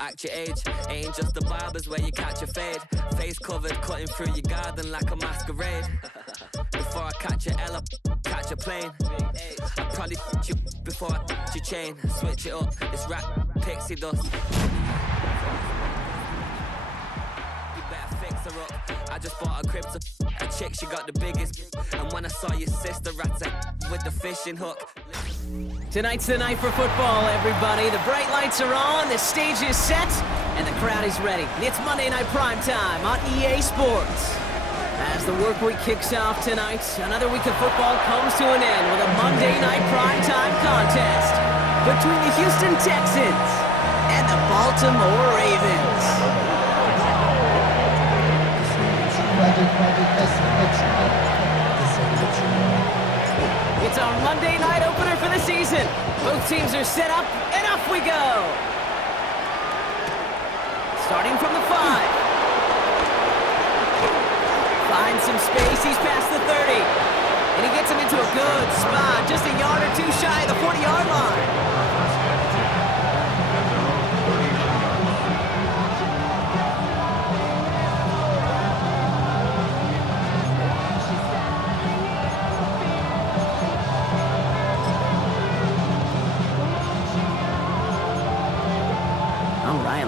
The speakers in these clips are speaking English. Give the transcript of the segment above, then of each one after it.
Act your age, ain't just the barbers where you catch a fade. Face covered, cutting through your garden like a masquerade. Before I catch a L, catch a plane. I'd probably you before I your chain. Switch it up, this rap pixie dust. You better fix her up. I just bought a crib to a chick, she got the biggest. And when I saw your sister at with the fishing hook. Tonight's the night for football, everybody. The bright lights are on, the stage is set, and the crowd is ready. It's Monday Night Prime Time on EA Sports. As the work week kicks off tonight, another week of football comes to an end with a Monday Night Prime Time contest between the Houston Texans and the Baltimore Ravens. It's our Monday night opener for the season. Both teams are set up, and off we go. Starting from the 5. Finds some space, he's past the 30. And he gets him into a good spot, just a yard or two shy of the 40-yard line.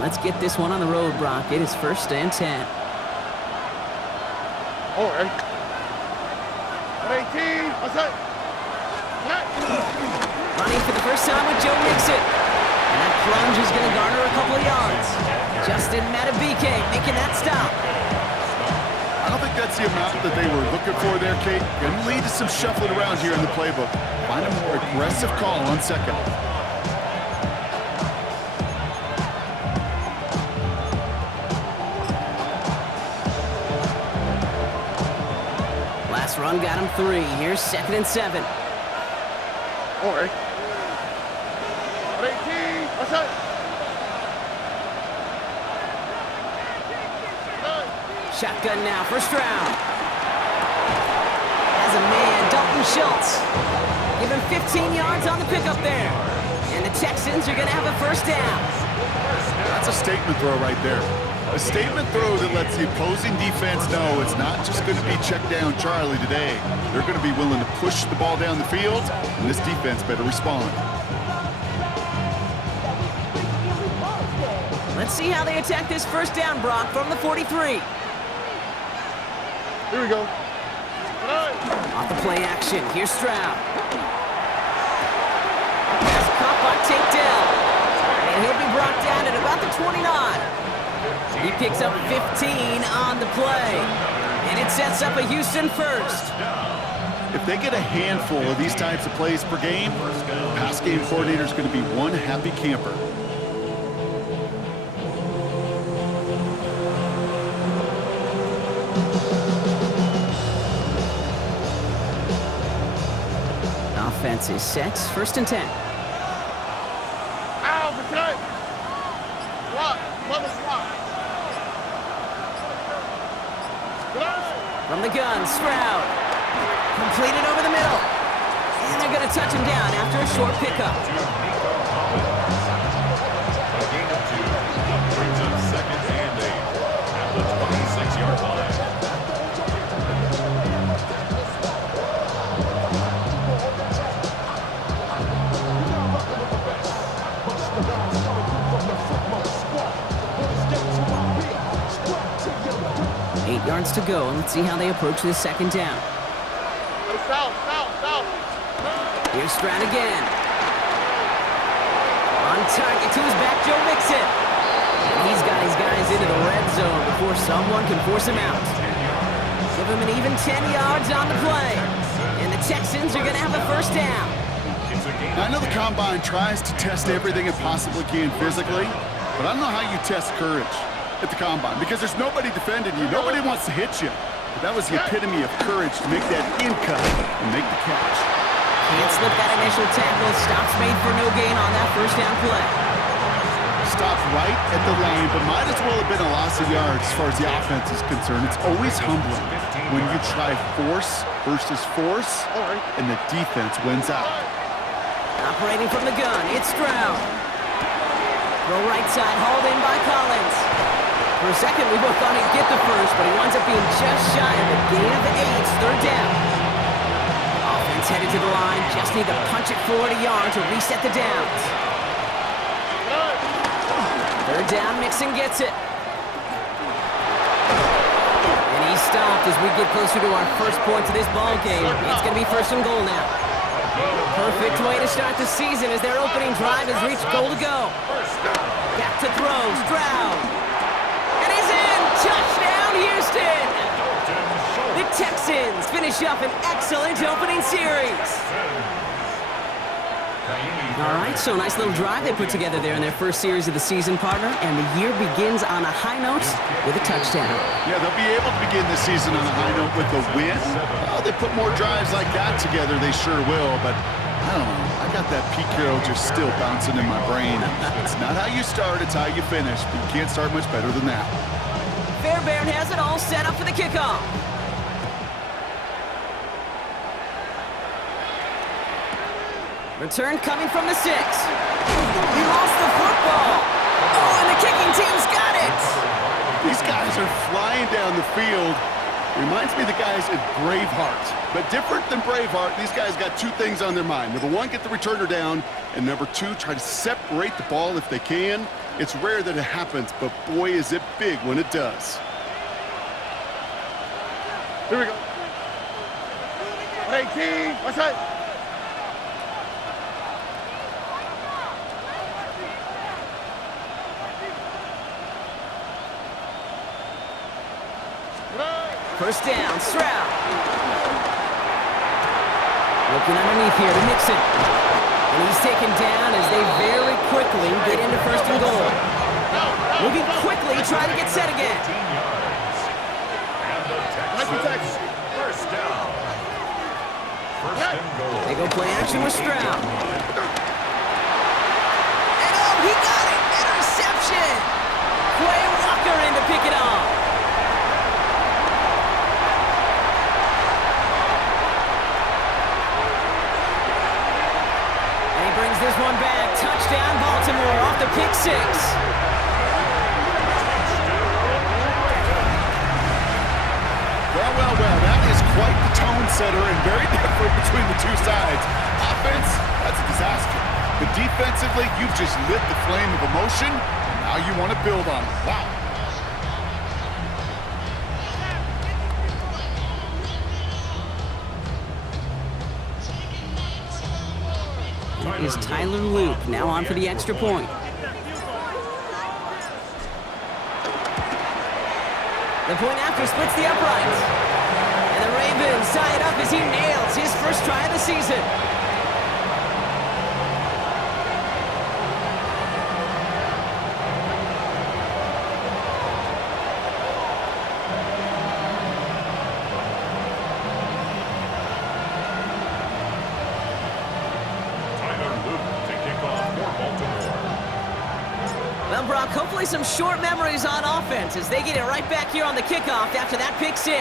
Let's get this one on the road, Brock. It is 1st and 10. All right. 18. What's that? Running for the first time with Joe Mixon. And that plunge is going to garner a couple of yards. Justin Matabike making that stop. I don't think that's the amount that they were looking for there, Kate. Going to lead to some shuffling around here in the playbook. Find a more aggressive call on second. Run got him 3. Here's 2nd and 7. All right. 18. What's that? Shotgun now for Stroud. Has a man, Dalton Schultz. Give him 15 yards on the pickup there. And the Texans are going to have a first down. That's a statement throw right there. A statement throw that lets the opposing defense know it's not just going to be check down Charlie today. They're going to be willing to push the ball down the field, and this defense better respond. Let's see how they attack this first down, Brock, from the 43. Here we go. Off the play action, here's Stroud. Pass caught by Tate Dell. And he'll be brought down at about the 29. He picks up 15 on the play, and it sets up a Houston first. If they get a handful of these types of plays per game, pass game coordinator is going to be one happy camper. Offense is set, 1st and 10. Ow, the cut! Block, mother block. From the gun, Stroud. completed over the middle. And they're going to touch him down after a short pickup. A gain of 2 brings up 2nd and 8 at the 26-yard line. Eight yards to go, and let's see how they approach this second down. South. Here's Stroud again. On target to his back, Joe Mixon. And he's got his guys into the red zone before someone can force him out. Give him an even 10 yards on the play. And the Texans are going to have a first down. Now, I know the Combine tries to test everything it possibly can physically, but I don't know how you test courage at the Combine because there's nobody defending you. Nobody wants to hit you. But that was the epitome of courage to make that in cut and make the catch. Can't slip that initial tackle. Stops made for no gain on that first down play. Stopped right at the line, but might as well have been a loss of yards as far as the offense is concerned. It's always humbling when you try force versus force, and the defense wins out. Operating from the gun, it's Stroud. Throw right side, hauled in by Collins. For a second, we both thought he'd get the first, but he winds up being just shy of a gain of 8, third down. Offense headed to the line, just need to punch it forward a yard to reset the downs. Third down, Mixon gets it. And he's stopped as we get closer to our first point to this ball game. It's going to be first and goal now. Perfect way to start the season as their opening drive has reached goal to go. Back to throw, Stroud. And he's in! Touchdown, Houston! The Texans finish up an excellent opening series. All right, so nice little drive they put together there in their first series of the season, partner, and the year begins on a high note with a touchdown. Yeah, they'll be able to begin the season on a high note with a win. Oh, they put more drives like that together, they sure will, but I don't know. I got that Pete Carroll just still bouncing in my brain. It's not how you start, it's how you finish, but you can't start much better than that. Fairbairn has it all set up for the kickoff. Return coming from the 6. He lost the football. Oh, and the kicking team's got it. These guys are flying down the field. Reminds me of the guys at Braveheart. But different than Braveheart, these guys got 2 things on their mind. Number 1, get the returner down. And number 2, try to separate the ball if they can. It's rare that it happens, but boy, is it big when it does. Here we go. Hey, team. What's that? First down, Stroud. Looking underneath here to Mixon. And he's taken down as they very quickly get into first and goal. Moving quickly, trying to get set again. First down. First and goal. They go play action with Stroud. And oh, he got it! Interception! Quay Walker in to pick it off. Brings this one back. Touchdown, Baltimore, off the pick 6. Well, that is quite the tone setter and very different between the 2 sides. Offense, that's a disaster. But defensively, you've just lit the flame of emotion, and now you want to build on it. Wow. Is Tyler Luke now on for the extra point. The point after splits the uprights. And the Ravens tie it up as he nails his first try of the season. Well, Brock, hopefully some short memories on offense as they get it right back here on the kickoff after that pick 6.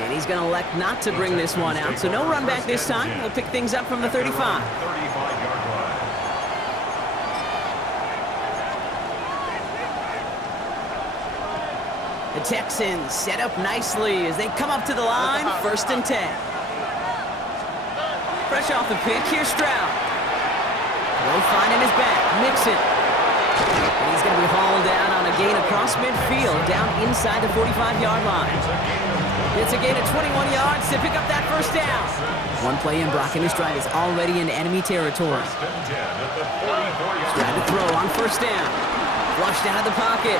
And he's going to elect not to bring this one out, so no run back this time. We'll pick things up from the 35. 35-yard line. The Texans set up nicely as they come up to the line, 1st and 10. Fresh off the pick, here's Stroud. Will find in his back, Mixon. And he's going to be hauled down on a gain across midfield, down inside the 45-yard line. It's a gain of 21 yards to pick up that 1st down. One play in, Brock, and his drive is already in enemy territory. Stroud to throw on 1st down. Flushed out of the pocket.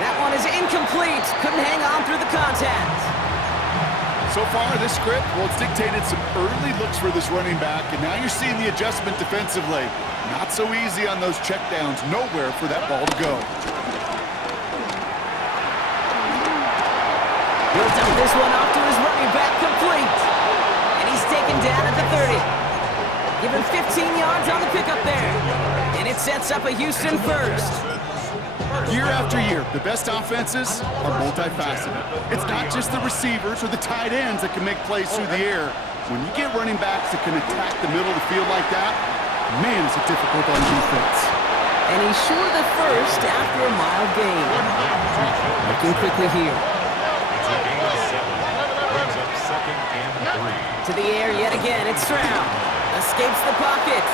That one is incomplete. Couldn't hang on through the contact. So far, this script, well, it's dictated some early looks for this running back, and now you're seeing the adjustment defensively. Not so easy on those checkdowns. Nowhere for that ball to go. He'll dump this one off to his running back, complete. And he's taken down at the 30. Given 15 yards on the pickup there. And it sets up a Houston 1st. Year after year, the best offenses are multifaceted. It's not just the receivers or the tight ends that can make plays through the air. When you get running backs that can attack the middle of the field like that, man, is it difficult on defense. And he's short of the 1st after a mild gain. Looking quickly here. It's a gain of 7. Brings up 2nd and 3. To the air yet again, it's Stroud. Escapes the pocket.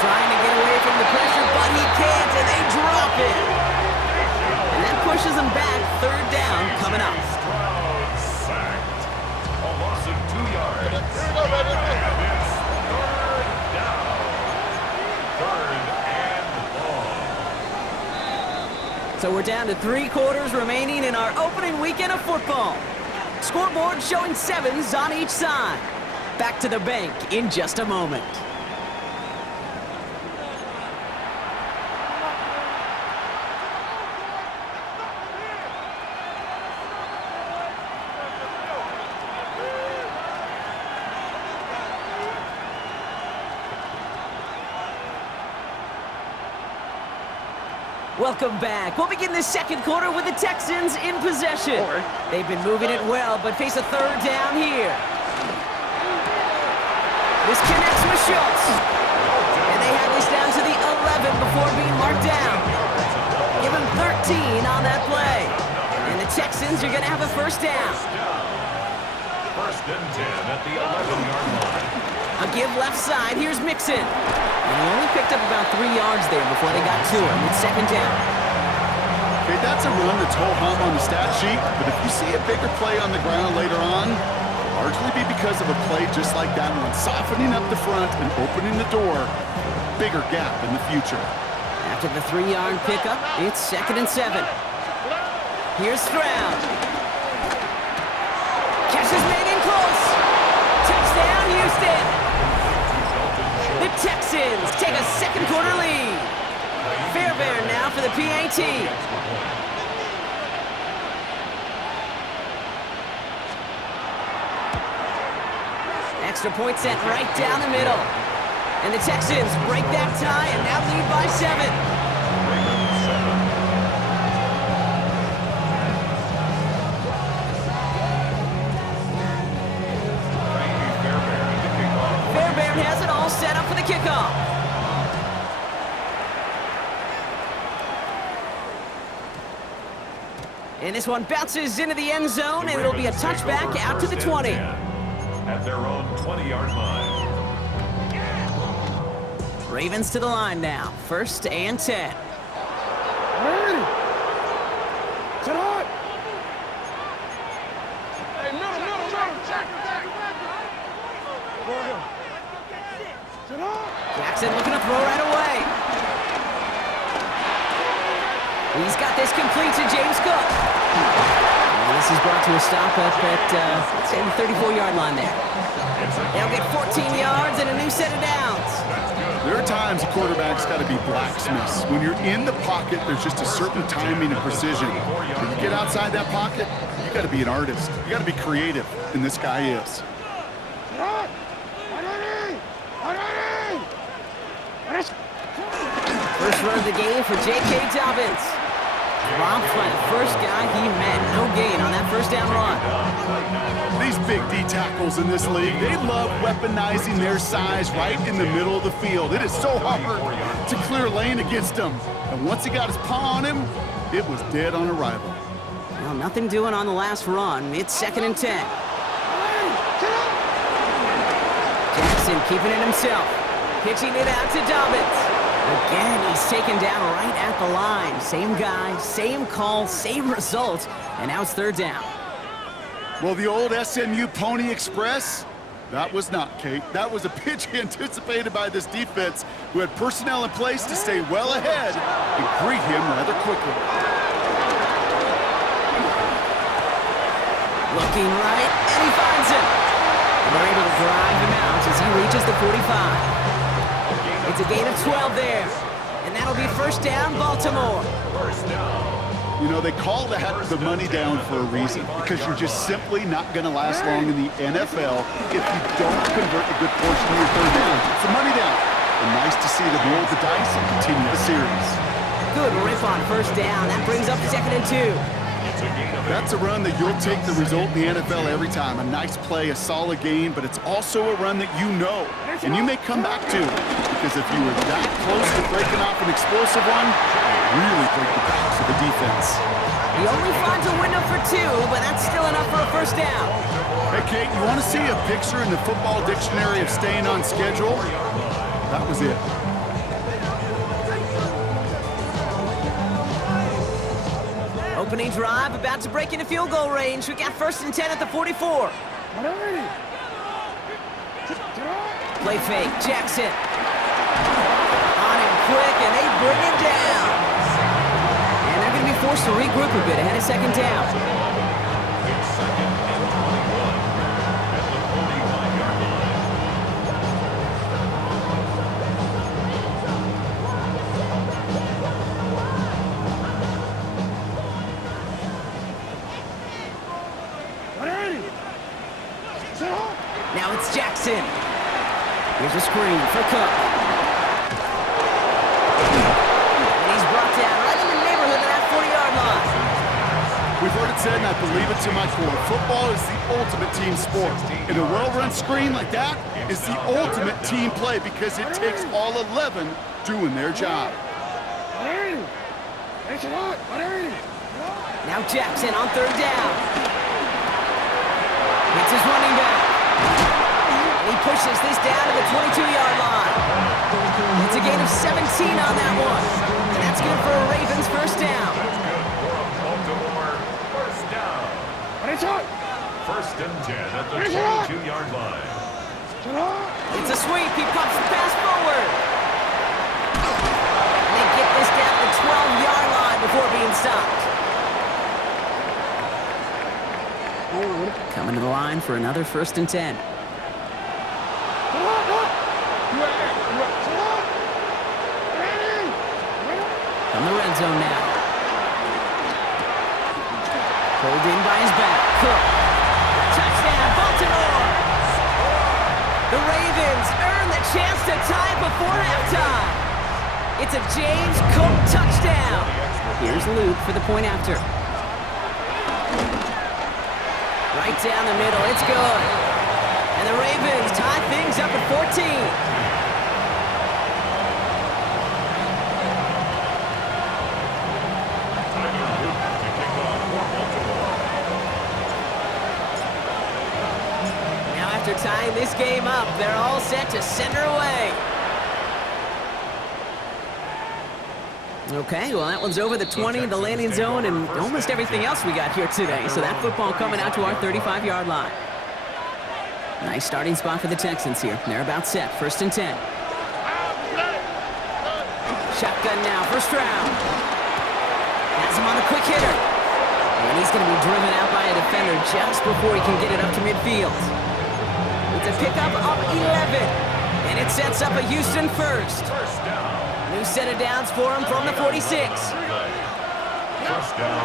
Trying to get away from the pressure, but he can't, and they drop it. And that pushes him back, 3rd down coming up. Stroud sacked. A loss of 2 yards. And it's 3rd down. 3rd and long. So we're down to 3 quarters remaining in our opening weekend of football. Scoreboard showing 7s on each side. Back to the bank in just a moment. Welcome back. We'll begin the 2nd quarter with the Texans in possession. They've been moving it well, but face a 3rd down here. This connects with Schultz. And they have this down to the 11 before being marked down. Give him 13 on that play. And the Texans are going to have a 1st down. 1st and 10 at the 11-yard line. A give left side. Here's Mixon. And he only picked up about 3 yards there before they got to him with 2nd down. Okay, that's a run that's ho-hum on the stat sheet, but if you see a bigger play on the ground later on, it'll largely be because of a play just like that one, softening up the front and opening the door for a bigger gap in the future. After the 3-yard pickup, it's 2nd and 7. Here's Stroud. Catch is made in close. Touchdown, Houston. The Texans take a 2nd quarter lead. Fairbairn now for the PAT. Extra point sent right down the middle. And the Texans break that tie and now lead by 7. Fairbairn has it all set up for the kickoff. And this one bounces into the end zone, and it'll be a touchback out to the 20. At their own 20-yard line. Ravens to the line now. 1st and 10. Ready. Sit hot. Hey, middle. Check. Go ahead. Sit hot. Jackson looking to throw right away. He's got this complete to James Cook. And this is brought to a stop up at, let's say, the 34-yard line there. They'll get 14 yards and a new set of downs. There are times a quarterback's got to be blacksmiths. When you're in the pocket, there's just a certain timing and precision. When you get outside that pocket, you got to be an artist. You got to be creative, and this guy is. First run of the game for J.K. Dobbins. Dropped by the first guy he met. No gain on that first down run. These big D tackles in this league, they love weaponizing their size right in the middle of the field. It is so hard to clear lane against them. And once he got his paw on him, it was dead on arrival. Well, nothing doing on the last run. It's 2nd and 10. Jackson keeping it himself. Pitching it out to Dobbins. Again, he's taken down right at the line. Same guy, same call, same result. And now it's 3rd down. Well, the old SMU Pony Express, that was not, Kate. That was a pitch anticipated by this defense who had personnel in place to stay well ahead and greet him rather quickly. Looking right, and he finds him. And they're able to drive him out as he reaches the 45. It's a gain of 12 there. And that'll be 1st down, Baltimore. You know, they call that the money down for a reason, because you're just simply not going to last long in the NFL if you don't convert a good portion of your 3rd downs. It's a money down. And nice to see them roll the dice and continue the series. Good rip on 1st down. That brings up 2nd and 2. That's a run that you'll take the result in the NFL every time. A nice play, a solid game, but it's also a run that you know, and you may come back to, because if you were that close to breaking off an explosive one, you really break the backs of the defense. He only finds a window for 2, but that's still enough for a 1st down. Hey, Kate, you want to see a picture in the football dictionary of staying on schedule? That was it. Opening drive, about to break into field goal range. We got 1st and 10 at the 44. Play fake, Jackson. On him quick, and they bring him down. And they're going to be forced to regroup a bit ahead of 2nd down. It's 2nd and 21 at the 45-yard line. Now it's Jackson. Here's a screen for Cook. And he's brought down right in the neighborhood of that 40-yard line. We've heard it said, and I believe it to my core, football is the ultimate team sport. And a well-run screen like that is the ultimate team play because it takes all 11 doing their job. Now Jackson on 3rd down. It's his running back. And he pushes this down to the 22-yard line. It's a gain of 17 on that one. And that's good for a Ravens 1st down. Baltimore, 1st down. 1st and 10 at the 22-yard line. It's a sweep. He pops the pass forward. And they get this down to the 12-yard line before being stopped. Coming to the line for another 1st and 10. From the red zone now. Pulled in by his back. Cook. Touchdown, Baltimore! The Ravens earn the chance to tie before halftime. It's a James Cook touchdown. Here's Luke for the point after. Right down the middle, it's good. And the Ravens tie things up at 14. Now after tying this game up, they're all set to send her away. Okay, well, that one's over the 20, the landing zone, and almost everything else we got here today. So that football coming out to our 35-yard line. Nice starting spot for the Texans here. They're about set. 1st and 10. Shotgun now, 1st round. Has him on the quick hitter. And he's going to be driven out by a defender just before he can get it up to midfield. It's a pickup of 11. And it sets up a Houston 1st. New set of downs for him from the 46.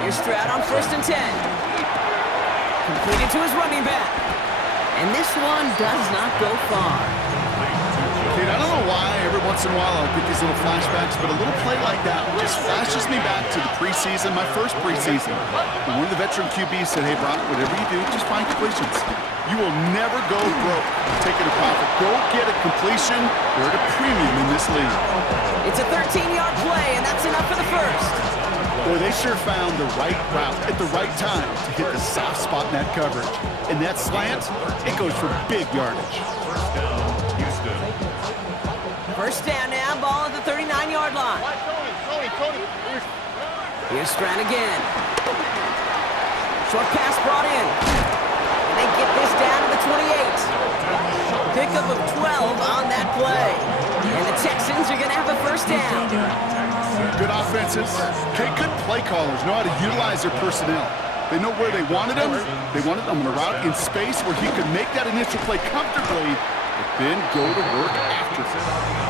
Here's Stroud on 1st and 10. Completed to his running back. And this one does not go far. Kate, I don't know why every once in a while I'll get these little flashbacks, but a little play like that just flashes me back to the preseason, my first preseason. When one of the veteran QBs said, hey, Brock, whatever you do, just find completions. You will never go broke taking a profit. Go get a completion. You're at a premium in this league. It's a 13-yard play, and that's enough for the first. Boy, they sure found the right route at the right time to hit the soft spot in that coverage. And that slant, it goes for big yardage. First down now, ball at the 39-yard line. Here's Strand again. Short pass brought in. And they get this down to the 28. Pickup of 12 on that play. And the Texans are going to have a first down. Good offenses. Okay, good play callers know how to utilize their personnel. They know where they wanted them. They wanted them on a route in space where he could make that initial play comfortably, but then go to work after it.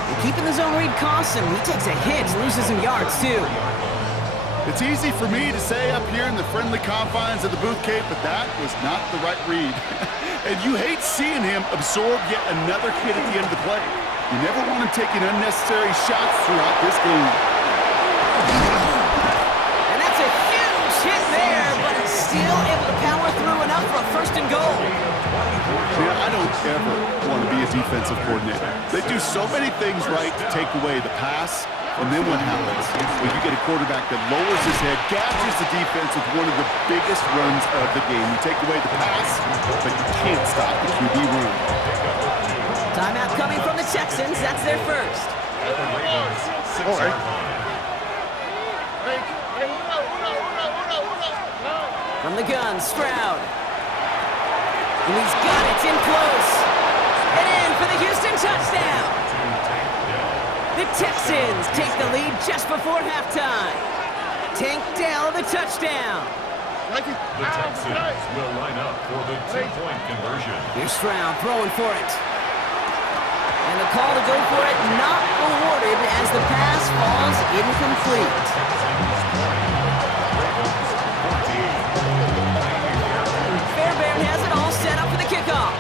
And keeping the zone read costs him. He takes a hit, loses some yards too. It's easy for me to say up here in the friendly confines of the booth, Cape, but that was not the right read. And you hate seeing him absorb yet another hit at the end of the play. You never want him taking unnecessary shots throughout this game. And that's a huge hit there, but he's still able to power through enough for a first and goal. Man, I don't ever want to be a defensive coordinator. They do so many things right to take away the pass, and then what happens? Well, you get a quarterback that lowers his head, gashes the defense with one of the biggest runs of the game. You take away the pass, but you can't stop the QB run. Timeout coming from the Texans. That's their first. All right. From the gun, Stroud. And he's got it in close. And in for the Houston touchdown. The Texans take the lead just before halftime. Tank Dell, the touchdown. The Texans will line up for the two-point conversion. Here's Stroud throwing for it. And the call to go for it not awarded as the pass falls incomplete. Fairbairn has it all set up for the kickoff.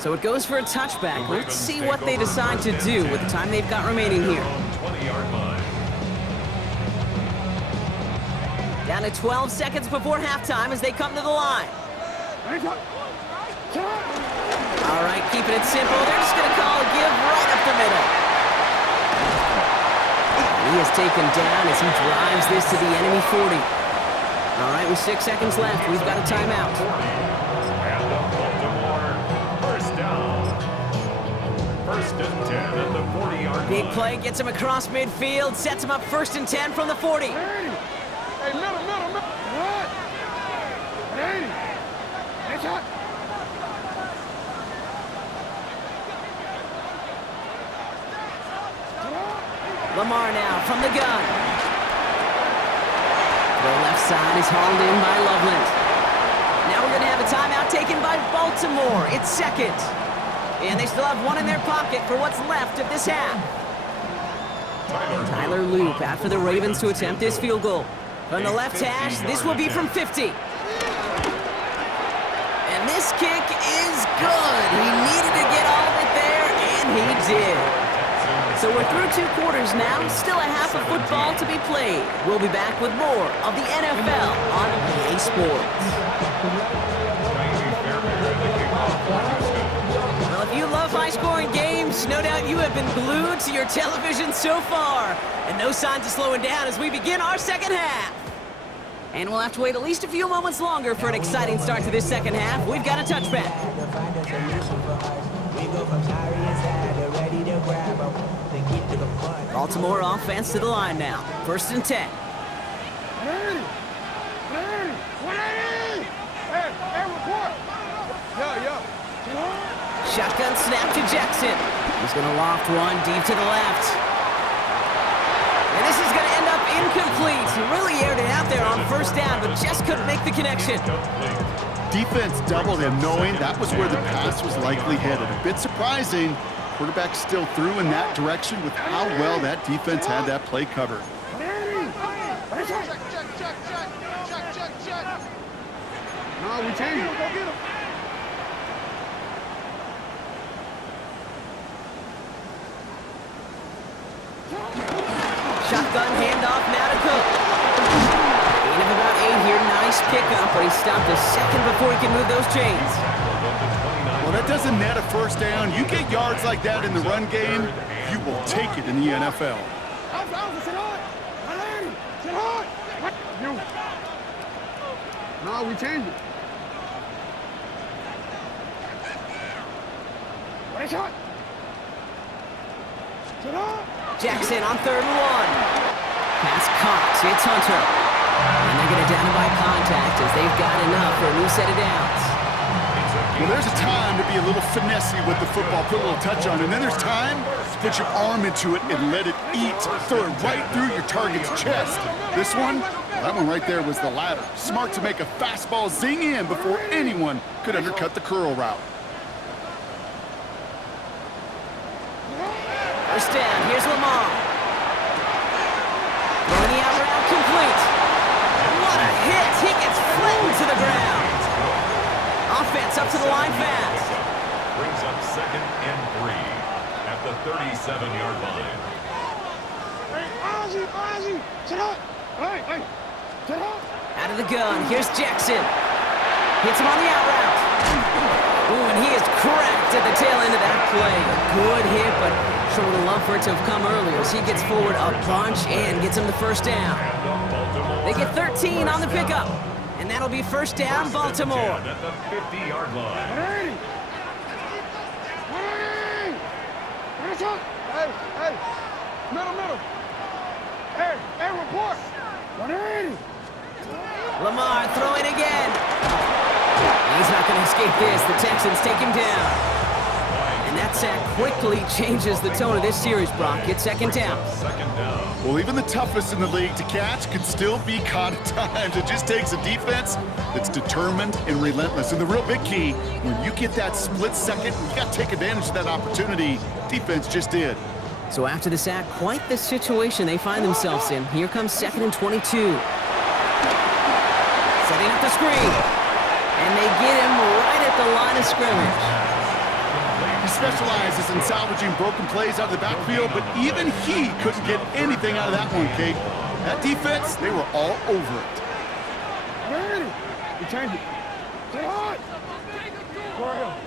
So it goes for a touchback. Let's see what they decide to do with the time they've got remaining here. 20-yard line. Down to 12 seconds before halftime as they come to the line. All right, keeping it simple. They're just going to call a give right up the middle. He is taken down as he drives this to the enemy 40. All right, with 6 seconds left, we've got a timeout. And the Baltimore first down. First and 10 at the 40-yard line. Big play gets him across midfield, sets him up first and 10 from the 40. Hey, middle. What? 80. Hey, shot. Lamar now from the gun. The left side is hauled in by Loveland. Now we're going to have a timeout taken by Baltimore. It's second. And they still have one in their pocket for what's left of this half. Tyler Loop after the Ravens to attempt this field goal. From the left hash, this will be from 50. And this kick is good. He needed to get all of it there, and he did. So we're through 2 quarters now, still a half of football to be played. We'll be back with more of the NFL on EA Sports. Well, if you love high-scoring games, no doubt you have been glued to your television so far. And no signs of slowing down as we begin our second half. And we'll have to wait at least a few moments longer for an exciting start to this second half. We've got a touchback. Baltimore offense to the line now. First and 10. 180. 180. Hey, report. Yeah. Shotgun snap to Jackson. He's going to loft one deep to the left. And this is going to end up incomplete. He really aired it out there on first down, but just couldn't make the connection. Defense doubled him, knowing that was where the pass was likely headed. A bit surprising. Quarterback still threw in that direction with how well that defense had that play covered. No, we change it. Go get him. Shotgun handoff now to Cook. Gain of about 8 here. Nice pickup, but he stopped a second before he can move those chains. Well, that doesn't net a first down. You get yards like that in the run game, you will take it in the NFL. Alpha, sit hard. My lady, sit hard. You. No, we change it. What shot? Sit hard. Jackson on 3rd and 1. Pass caught. It's Hunter. And they're going to down him by contact as they've got enough for a new set of downs. Well, there's a time to be a little finessey with the football, put a little touch on, and then there's time to put your arm into it and let it eat, throw it right through your target's chest. This one, well, that one right there was the latter. Smart to make a fastball zing in before anyone could undercut the curl route. First down, here's Lamar. Throwing the out route complete. What a hit! He gets flattened to the ground. Offense up to the line fast. Brings up 2nd and 3 at the 37-yard line. Hey, Ozzy, sit up. Hey, sit up. Out of the gun, here's Jackson. Hits him on the out route. Ooh, and he is cracked at the tail end of that play. A good hit, but sure would have loved for it to have come earlier as he gets forward a bunch and gets him the first down. They get 13 on the pickup, and that'll be first down, Baltimore. At the 50-yard line. Hey! What shot? Hey! Middle. Hey, report. 180. Lamar throwing again. He's not going to escape this. The Texans take him down. And that sack quickly changes the tone of this series, Brock. It's 2nd down. Well, even the toughest in the league to catch can still be caught at times. It just takes a defense that's determined and relentless. And the real big key, when you get that split second, you got to take advantage of that opportunity. Defense just did. So after the sack, quite the situation they find themselves in. Here comes 2nd and 22. Setting up the screen. And they get him right at the line of scrimmage. He specializes in salvaging broken plays out of the backfield, but even he couldn't get anything out of that one, Kate. That defense, they were all over it. Ready. We change it. Sit hard. Go ahead.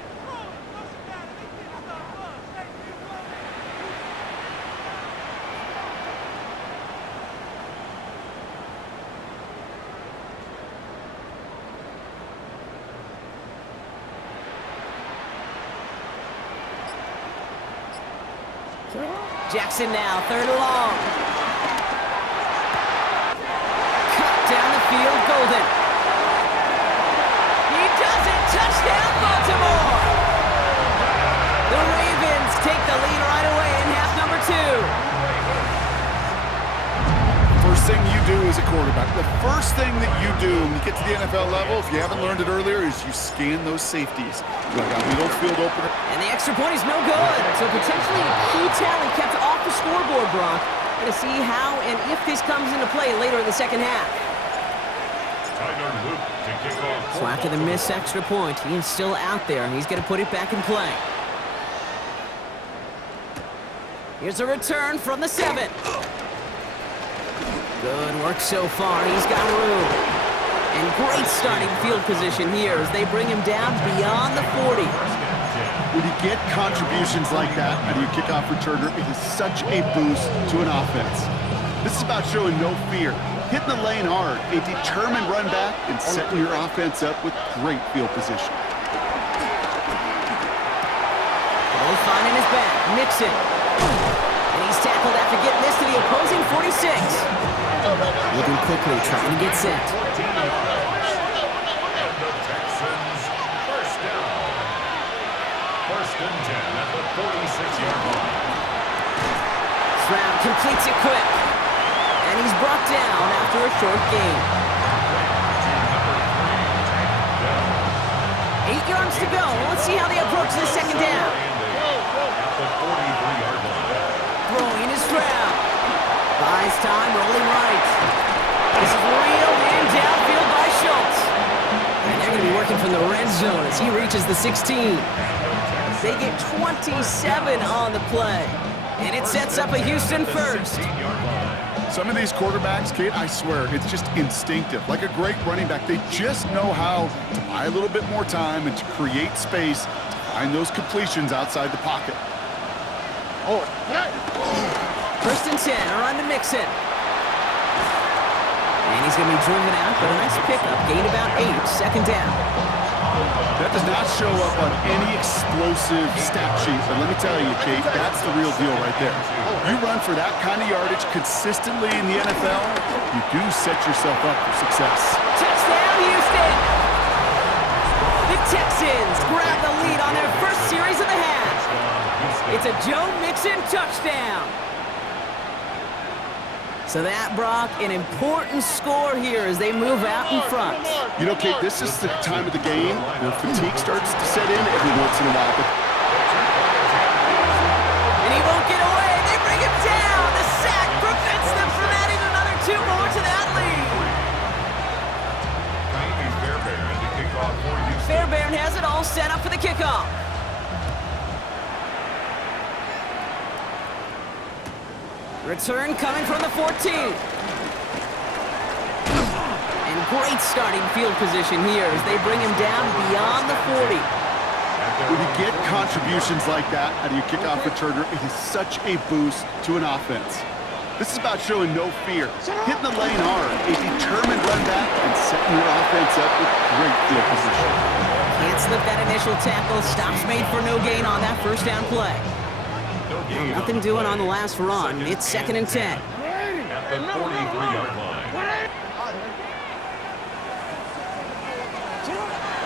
Jackson now, 3rd and long. Cut down the field, Golden. He does it! Touchdown, Baltimore! The Ravens take the lead right away in half number 2. First thing you do as a quarterback, the first thing that you do when you get to the NFL level, if you haven't learned it earlier, is you scan those safeties. You got a middle field opener. And the extra point is no good. So potentially a key talent kept off the scoreboard, Brock. Going to see how and if this comes into play later in the second half. To kick off. So after the missed extra point, he is still out there. He's going to put it back in play. Here's a return from the 7. Good work so far. He's got room. And great starting field position here as they bring him down beyond the 40. When you get contributions like that out of your kickoff returner, it is such a boost to an offense. This is about showing no fear, hitting the lane hard, a determined run back, and setting your offense up with great field position. Both finding his back. Mixon. And he's tackled after getting this to the opposing 46. Looking quickly, trying to get set. First and 10 at the 46-yard line. Stroud completes it quick. And he's brought down after a short gain. 8 yards to go. Let's see how they approach this second down. At the 43-yard line. Throwing is Stroud. Buys time, rolling right. This is reeled in downfield by Schultz. And they're going to be in the red zone as he reaches the 16. They get 27 on the play. And it sets up a Houston first. Some of these quarterbacks, Kate, I swear, it's just instinctive. Like a great running back, they just know how to buy a little bit more time and to create space to find those completions outside the pocket. Oh, First and 10, run to Mixon. And he's going to be driven out, but a nice pickup. Gain about 8, second down. That does not show up on any explosive stat sheet, but let me tell you, Kate, that's the real deal right there. You run for that kind of yardage consistently in the NFL, you do set yourself up for success. Touchdown, Houston! The Texans grab the lead on their first series of the half. It's a Joe Mixon touchdown. So that, Brock, an important score here as they move out in front. You know, Kate, this is the time of the game where fatigue starts to set in every once in a while. And he won't get away. They bring him down. The sack prevents them from adding another 2 more to that lead. Fairbairn has it all set up for the kickoff. Return coming from the 14. And great starting field position here as they bring him down beyond the 40. When you get contributions like that out of your kickoff returner, it is such a boost to an offense. This is about showing no fear, hitting the lane hard, a determined run back, and setting your offense up with great field position. Can't slip that initial tackle. Stops made for no gain on that first down play. Nothing doing on the last run. It's second and 10. At the 43-yard line.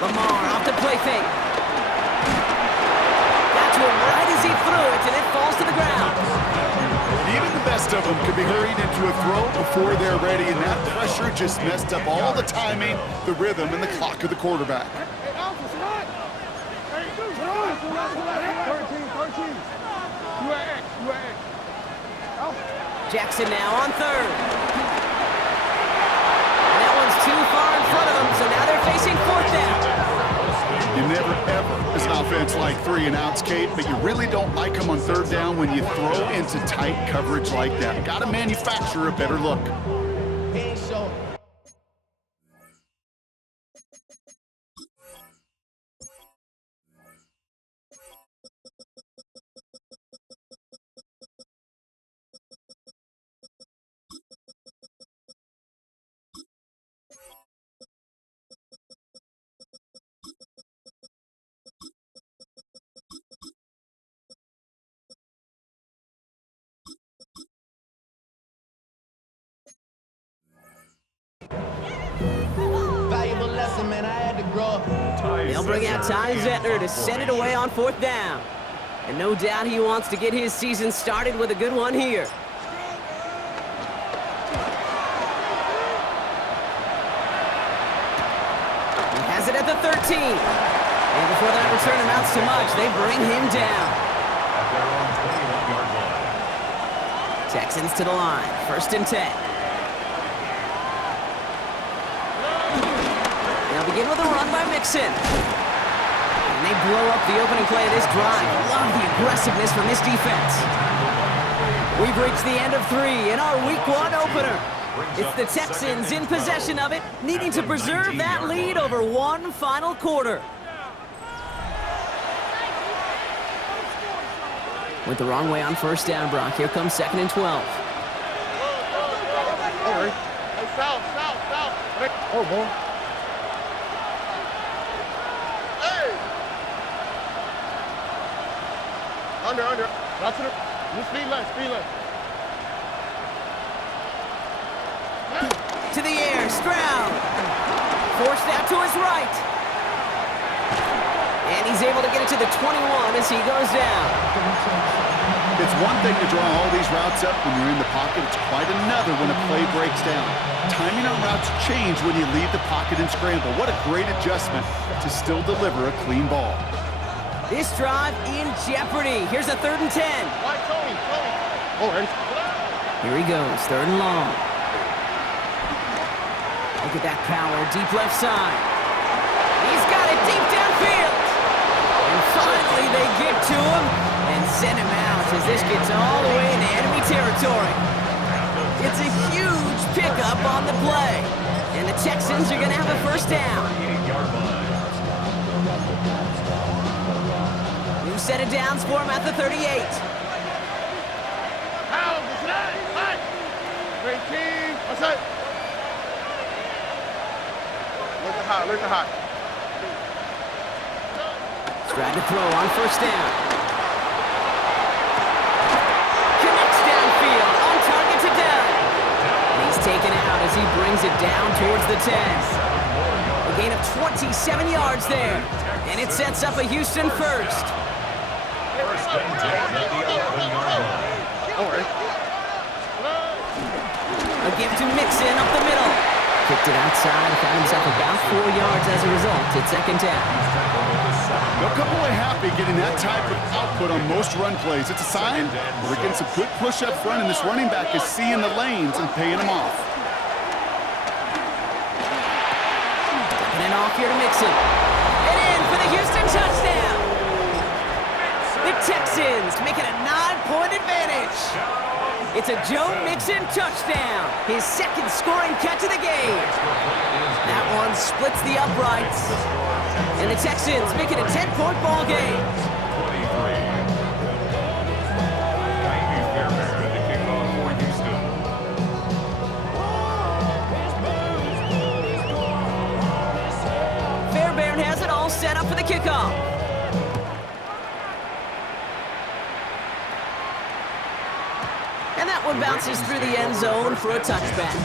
Lamar off the play fake. Got to him right as he threw it, and it falls to the ground. Even the best of them could be hurried into a throw before they're ready, and that pressure just messed up all the timing, the rhythm, and the clock of the quarterback. 13. Jackson now on third. And that one's too far in front of them, so now they're facing fourth down. You never, ever, as an offense, like 3 and outs, Kate, but you really don't like them on third down when you throw into tight coverage like that. Got to manufacture a better look. They'll bring out Ty Zettner to send it away on fourth down. And no doubt he wants to get his season started with a good one here. He has it at the 13. And before that return amounts to much, they bring him down. Texans to the line. First and 10. They'll begin with a run by Mixon. And they blow up the opening play of this drive. Love the aggressiveness from this defense. We've reached the end of 3 in our Week 1 opener. It's the Texans in possession of it, needing to preserve that lead over one final quarter. Went the wrong way on first down, Brock. Here comes second and 12. South. Oh, boy. Hey! Under. That's it. Speed left. To the air, Stroud. Forced out to his right. And he's able to get it to the 21 as he goes down. It's one thing to draw all these routes up when you're in the pocket. It's quite another when a play breaks down. Timing on routes change when you leave the pocket and scramble. What a great adjustment to still deliver a clean ball. This drive in jeopardy. Here's a 3rd and 10. Tony. Oh, and Here he goes, 3rd and long. Look at that power, deep left side. He's got got it deep downfield. And finally they get to him and send him out as this gets all the way into enemy territory. It's a huge pickup on the play. And the Texans are going to have a first down. New set of downs for him at the 38. Great team. What's that? Look at high. Stride to throw on first down. Connects downfield, on target to Dell. And he's taken out as he brings it down towards the 10. A gain of 27 yards there. And it sets up a Houston first. First and 10 at the 11-yard line. Don't worry. A give to Mixon up the middle. Kicked it outside, found himself about 4 yards as a result. It's second down. They'll come away happy getting that type of output on most run plays. It's a sign we're getting some good push up front, and this running back is seeing the lanes and paying them off. Taking it off here to Mixon. And in for the Houston touchdown. The Texans make it a 9-point advantage. It's a Joe Mixon touchdown, his second scoring catch of the game. That one splits the uprights. And the Texans make it a 10-point ball game. 23. Fairbairn to kick off for Houston. Fairbairn has it all set up for the kickoff. And that one bounces through the end zone for a touchback.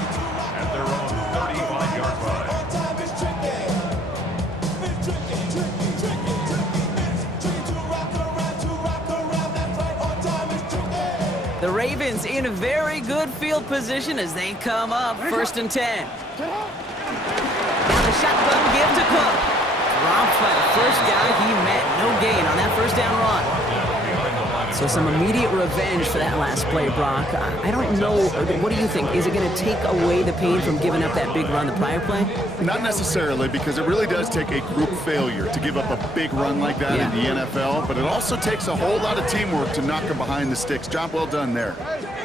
At their own 35-yard line. The Ravens in a very good field position as they come up first and 10. Now the shotgun give to Cook. Dropped by the first guy he met. No gain on that first down run. So some immediate revenge for that last play, Brock. I don't know. What do you think? Is it going to take away the pain from giving up that big run the prior play? Not necessarily, because it really does take a group failure to give up a big run like that in the NFL, but it also takes a whole lot of teamwork to knock them behind the sticks. Job well done there.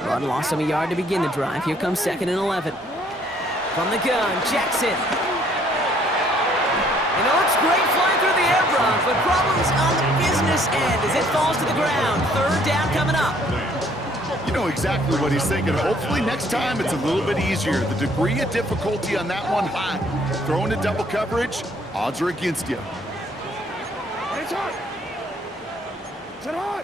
Rod lost him a yard to begin the drive. Here comes second and 11. From the gun, Jackson. It looks great flying through the air, Brock, but problems on the business end as it falls to the ground. Third down coming up. You know exactly what he's thinking. Hopefully next time it's a little bit easier. The degree of difficulty on that one high. Throwing to double coverage, odds are against you. It's hot. It's hot.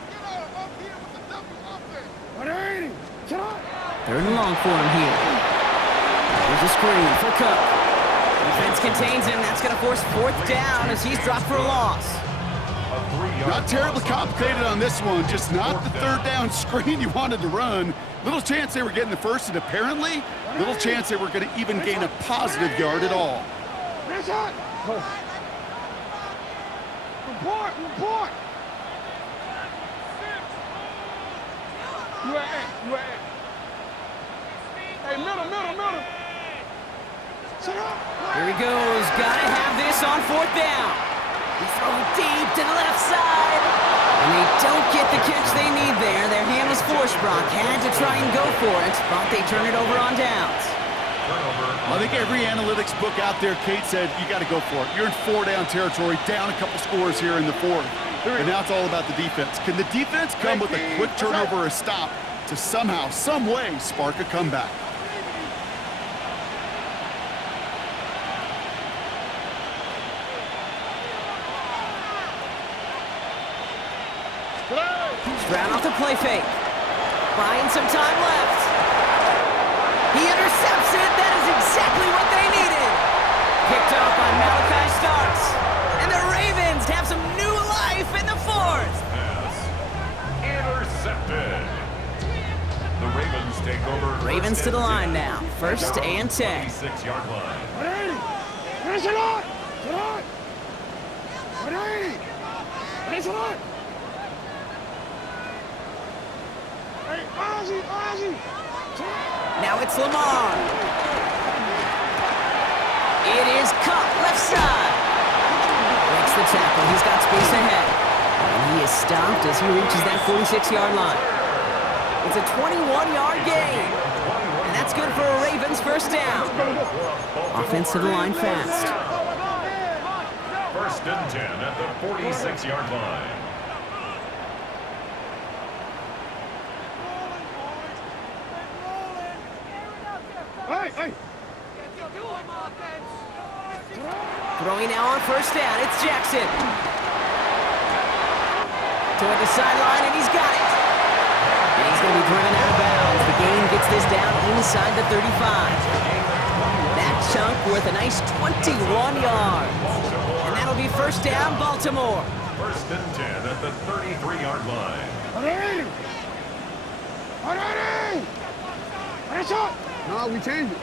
180. It's hot. Third and long for him here. There's a screen for Cook. Defense contains him. That's going to force fourth down as he's dropped for a loss. Not terribly complicated on this one. Just not the third down screen you wanted to run. Little chance they were getting the first, and apparently little chance they were going to even gain a positive yard at all. It's hot. Report. You at. Hey, middle. Here he goes. Gotta have this on fourth down. He's throwing deep to the left side. And they don't get the catch they need there. Their hand was forced, Brock. Had to try and go for it, but they turn it over on downs. I think every analytics book out there, Kate, said you got to go for it. You're in four-down territory, down a couple scores here in the fourth. And now it's all about the defense. Can the defense come with a quick turnover or a stop to somehow, some way, spark a comeback? Stroud off the play fake. Buying some time left. He intercepts it. That is exactly what they needed. Picked up by Malachi Starks. And the Ravens have some new life in the fourth. Intercepted. The Ravens take over. Ravens to the line now. First and 10. 6-yard line. 180. It's hot. 180. It's hot. Hey, Ozzy. Now it's Lamar. It is Cup left side. the tackle. He's got space ahead. And he is stopped as he reaches that 46-yard line. It's a 21-yard gain. And that's good for a Ravens first down. Offense to the line fast. First and 10 at the 46-yard line. Hey! Throwing now on first down. It's Jackson. Toward the sideline, and he's got it. And he's going to be driven out of bounds. The gain gets this down inside the 35. That chunk worth a nice 21 yards. And that'll be first down, Baltimore. First and 10 at the 33-yard line. Ready! Shot! No, we changed it.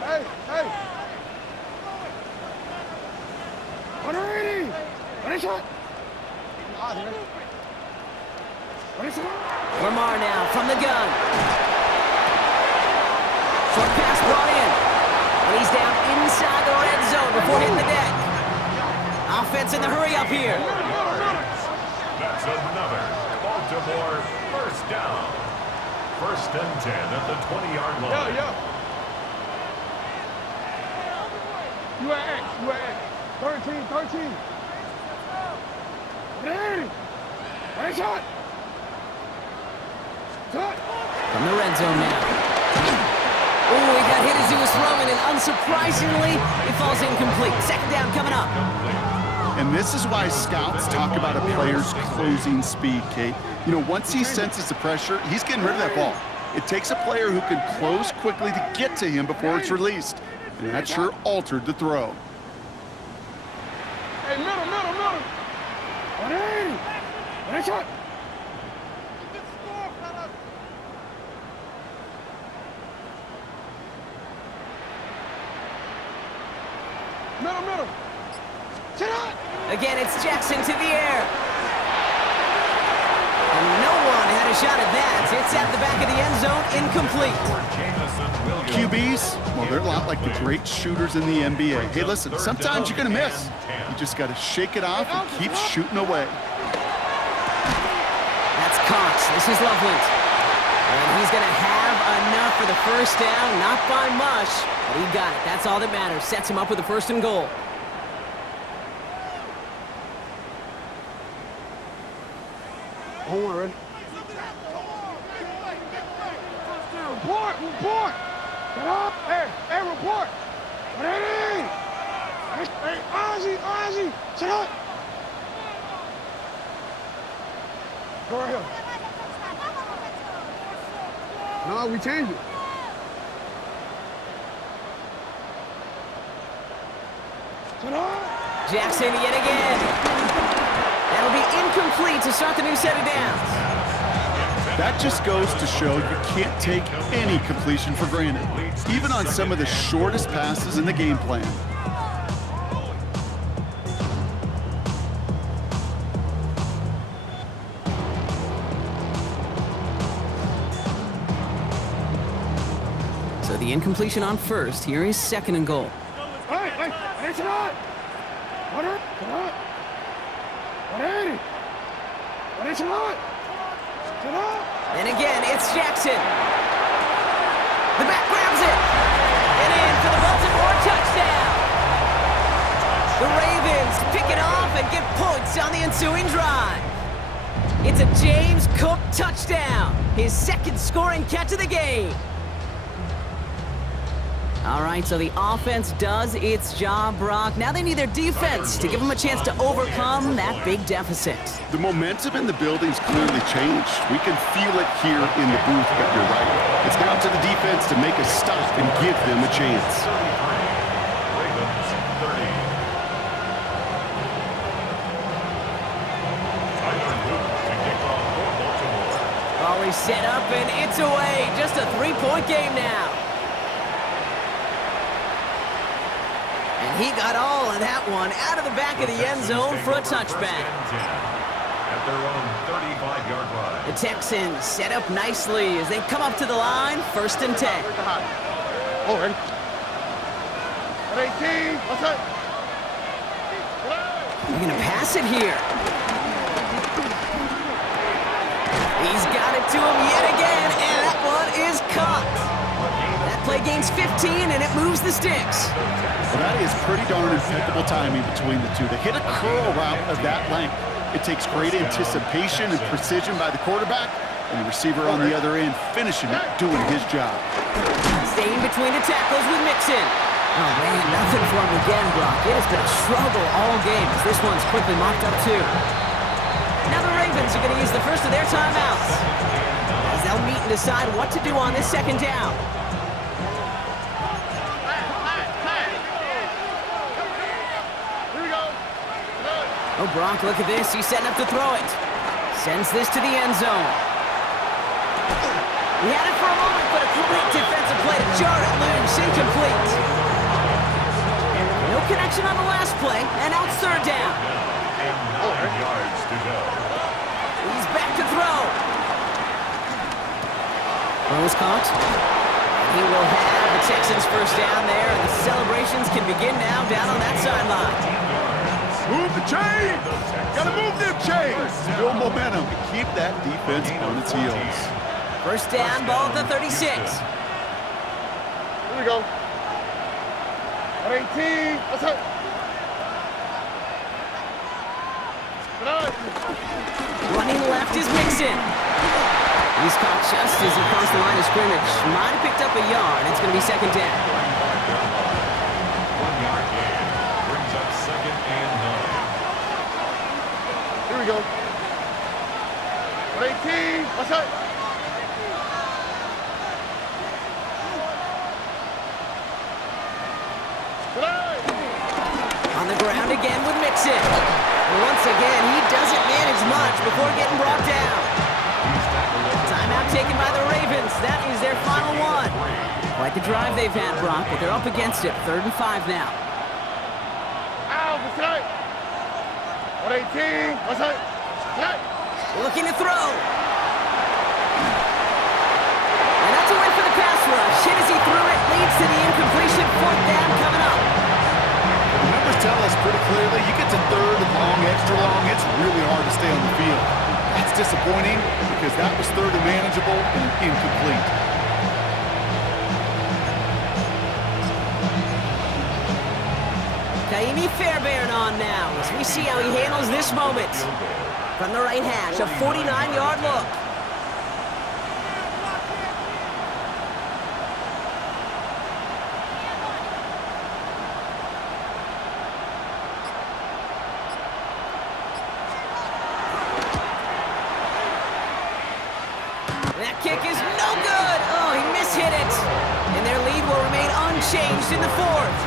Hey! Ready shot! Lamar now from the gun. Short pass brought in. And he's down inside the red zone before hitting the deck. Offense in the hurry up here. That's another Baltimore first down. First and 10 at the 20-yard line. You at X. 13. Ready shot! From the red zone now. Oh, he got hit as he was throwing, and unsurprisingly, it falls incomplete. Second down coming up. And this is why scouts talk about a player's closing speed, Kate. You know, once he senses the pressure, he's getting rid of that ball. It takes a player who can close quickly to get to him before it's released. And that sure altered the throw. Hey, middle. Ready shot! Middle. Again, it's Jackson to the air. And no one had a shot at that. It's at the back of the end zone, incomplete. QBs, well, they're a lot like the great shooters in the NBA. Hey, listen, sometimes you're going to miss. You just got to shake it off and keep shooting away. That's Cox. This is Loveland. And he's going to have enough for the first down. Not by much, but he got it. That's all that matters. Sets him up with a first and goal. Hold on, ready? Report! Get up! Hey, report! Ready! Hey, Ozzy! Shut up! Go right here. No, we changed it. Shut up! Jackson yet again. That'll be incomplete to start the new set of downs. That just goes to show you can't take any completion for granted, even on some of the shortest passes in the game plan. So the incompletion on first. Here is second and goal. Hey, it's not! What up? What is it? And again, it's Jackson. The back grabs it. And in for the Baltimore touchdown. The Ravens pick it off and get points on the ensuing drive. It's a James Cook touchdown. His second scoring catch of the game. All right, so the offense does its job, Brock. Now they need their defense to give them a chance to overcome that big deficit. The momentum in the building's clearly changed. We can feel it here in the booth, but you're right. It's down to the defense to make a stop and give them a chance. Ravens 30. Tyler Luke to kick off for Baltimore. Ball is set up and it's away. Just a 3-point game now. And he got all of that one out of the back of the end zone for a touchback. At their own 35-yard line. The Texans set up nicely as they come up to the line, first and 10. Oh, ready? 18. What's that? They're going to pass it here. He's got it to him yet again, and that one is caught. That play gains 15, and it moves the sticks. Well, that is pretty darn impeccable timing between the two. They hit a curl route of that length. It takes great anticipation and precision by the quarterback, and the receiver on the other end finishing it, doing his job. Staying between the tackles with Mixon. Oh, man, nothing for him again, Brock. It has been a struggle all game as this one's quickly mopped up, too. Now the Ravens are going to use the first of their timeouts as they'll meet and decide what to do on this second down. Here we go. Oh, Brock, look at this. He's setting up to throw it. Sends this to the end zone. He had it for a moment, but a great defensive play to jar it loose. Incomplete. No connection on the last play, and now it's third down. 9 yards to go. He's back to throw. Throw is caught. He will have the Texans first down there, and the celebrations can begin now down on that sideline. Move the chain! Gotta move them chains! Build momentum and keep that defense on its heels. First down, ball at the 36. Here we go. At 18. Let's hit. Running left is Mixon. He's caught just as he crossed the line of scrimmage. Might have picked up a yard. It's going to be second down. 1 yard gain. Brings up second and 9. Here we go. At 18. Let's hit. On the ground again with Mixon. Once again, he doesn't manage much before getting brought down. Timeout taken by the Ravens. That is their final one. Quite the drive they've had, Brock, but they're up against it. 3rd and 5 now. Let's hit. At 18. Let's hit. Looking to throw. And that's a win for the pass rush. Hit as he threw it. Leads to the incompletion. 4th down coming up. The numbers tell us pretty clearly, you get to 3rd and long, extra long, it's really hard to stay on the field. That's disappointing because that was 3rd and manageable and incomplete. Naimi Fairbairn on now as we see how he handles this moment. From the right hash, a 49-yard look. That kick is no good. Oh, he mishit it. And their lead will remain unchanged in the 4th.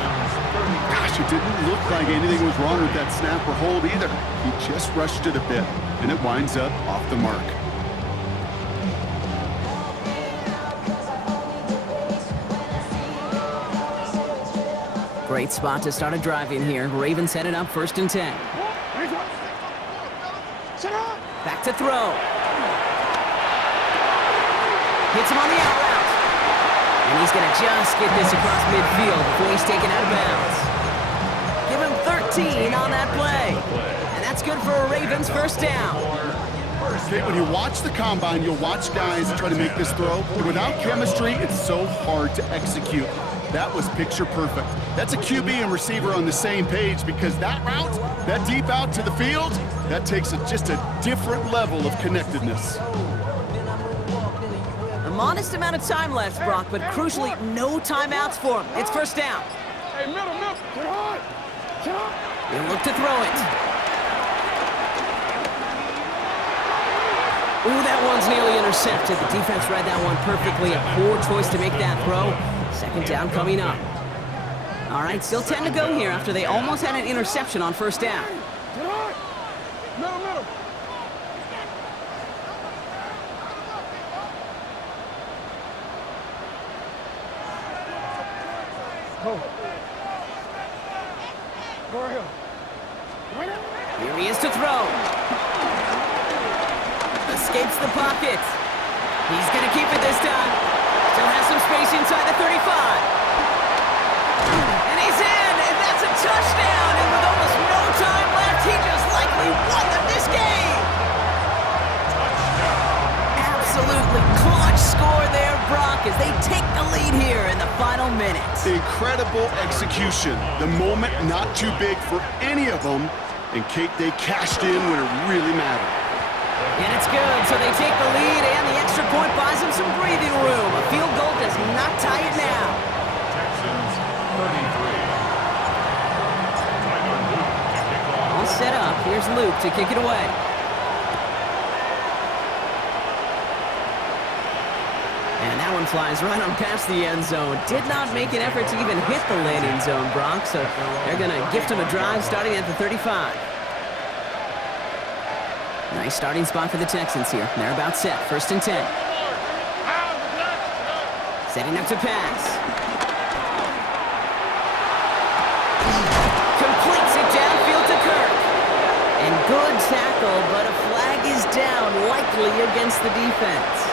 Gosh, it didn't look like anything was wrong with that snap or hold either. He just rushed it a bit, and it winds up off the mark. Great spot to start a drive in here. Ravens headed up 1st and 10. Back to throw. Hits him on the out route. And he's going to just get this across midfield before he's taken out of bounds. Give him 13 on that play. And that's good for a Ravens first down. Okay, when you watch the combine, you'll watch guys try to make this throw. And without chemistry, it's so hard to execute. That was picture perfect. That's a QB and receiver on the same page because that route, that deep out to the field, that takes just a different level of connectedness. A modest amount of time left, Brock, but crucially, no timeouts for him. It's first down. Hey, middle. Get hard. He'll look to throw it. Ooh, that one's nearly intercepted. The defense read that one perfectly. A poor choice to make that throw. Second down coming up. All right, still 10 to go here after they almost had an interception on first down. Get hard. Middle. Go ahead. Here he is to throw. Escapes the pocket. He's going to keep it this time. Still has some space inside the 35. And he's in, and that's a touchdown. And with almost no time left, he Brock, as they take the lead here in the final minutes. Incredible execution. The moment not too big for any of them. And Kate, they cashed in when it really mattered. And it's good, so they take the lead, and the extra point buys them some breathing room. A field goal does not tie it now. Texans 33. Tyler Luke to kick off. All set up. Here's Luke to kick it away. And that one flies right on past the end zone. Did not make an effort to even hit the landing zone, Brock, so they're going to gift him a drive starting at the 35. Nice starting spot for the Texans here. They're about set. 1st and 10. Setting up to pass. Completes it downfield to Kirk. And good tackle, but a flag is down, likely against the defense.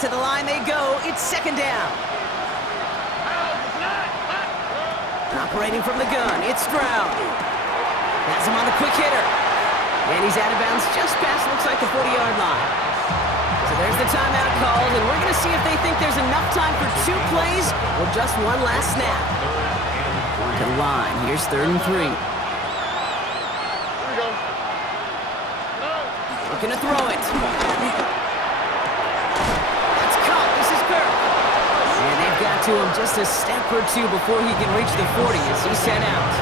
To the line they go. It's 2nd down. Operating from the gun, it's Stroud. Has him on the quick hitter. And he's out of bounds just past, looks like, the 40-yard line. So there's the timeout called, and we're going to see if they think there's enough time for 2 plays or just one last snap. To the line, here's 3rd and 3. Here we go. Looking to throw it. Got to him just a step or 2 before he can reach the 40 as he's sent out.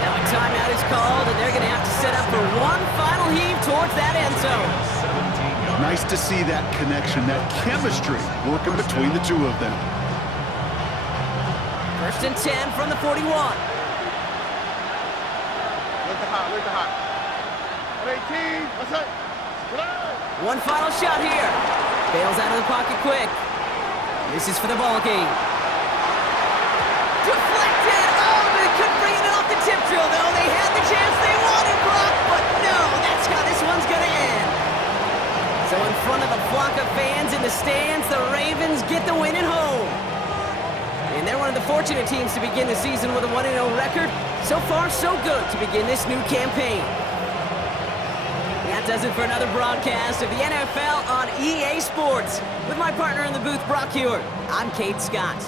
Now a timeout is called, and they're going to have to set up for one final heave towards that end zone. Nice to see that connection, that chemistry working between the two of them. 1st and 10 from the 41. Look the hot, look the hot. 18, what's up? One final shot here. Bails out of the pocket quick. This is for the ball game. Deflected! Oh, they couldn't bring it off the tip drill, though. They had the chance they wanted, Brock, but no, that's how this one's going to end. So in front of a flock of fans in the stands, the Ravens get the win at home. And they're one of the fortunate teams to begin the season with a 1-0 record. So far, so good to begin this new campaign. That does it for another broadcast of the NFL on EA Sports. With my partner in the booth, Brock Hewitt, I'm Kate Scott.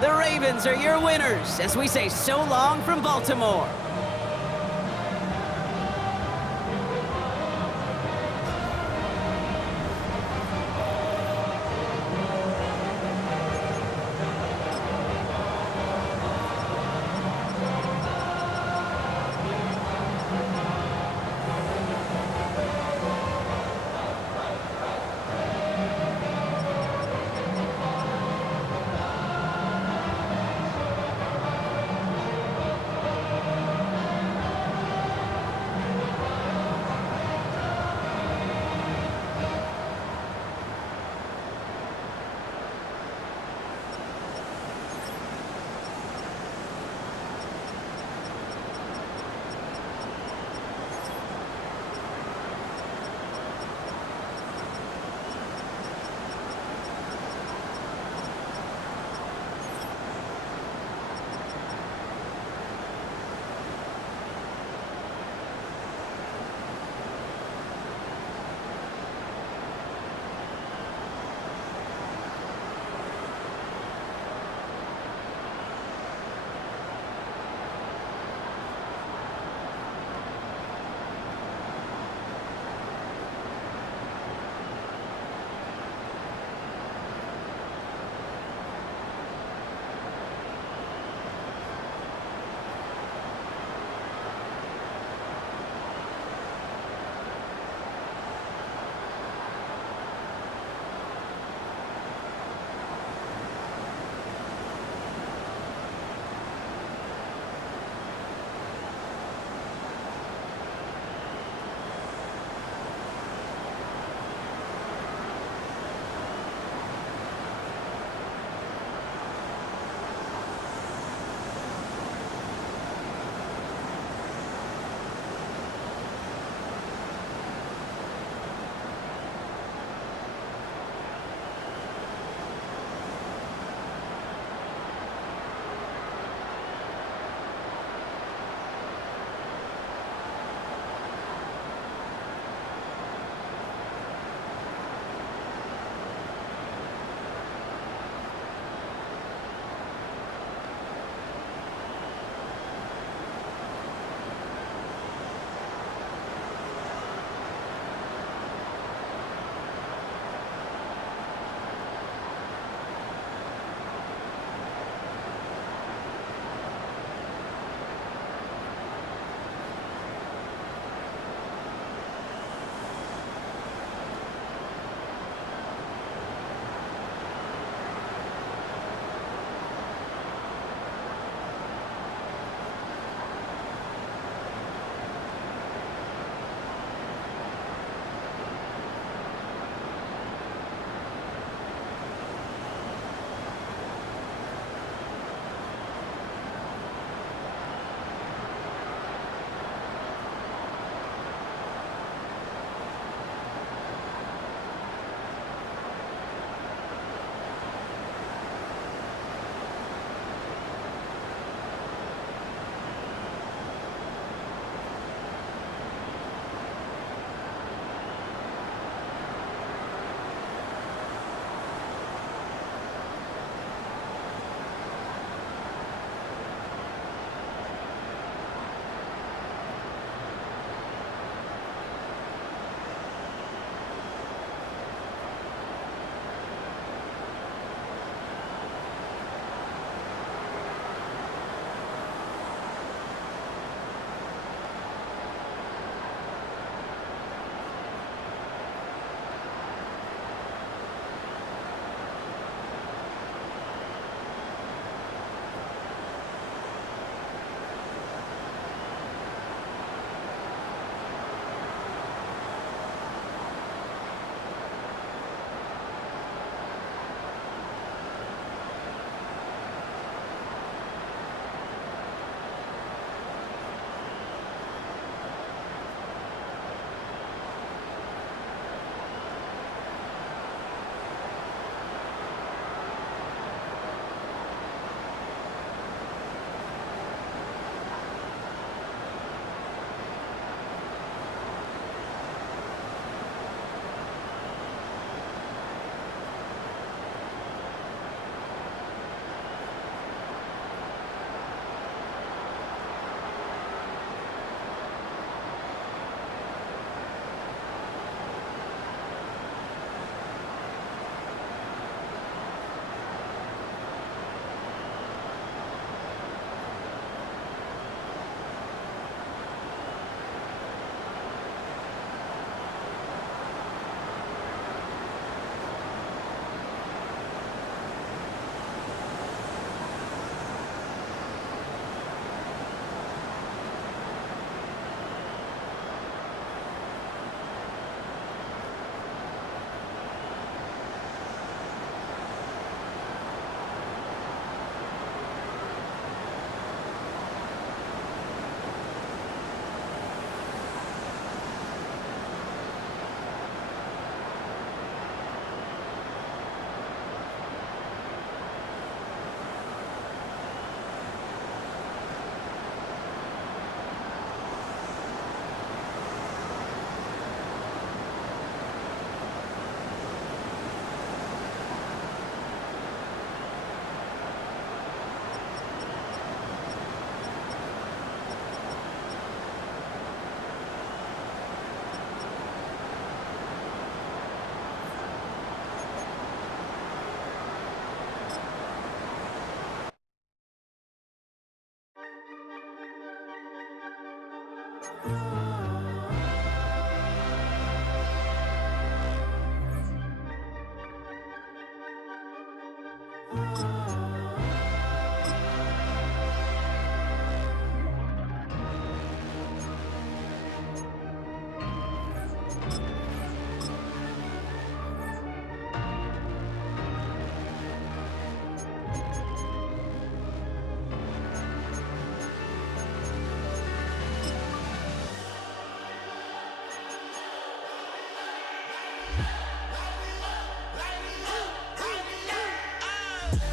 The Ravens are your winners as we say so long from Baltimore.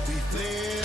We fled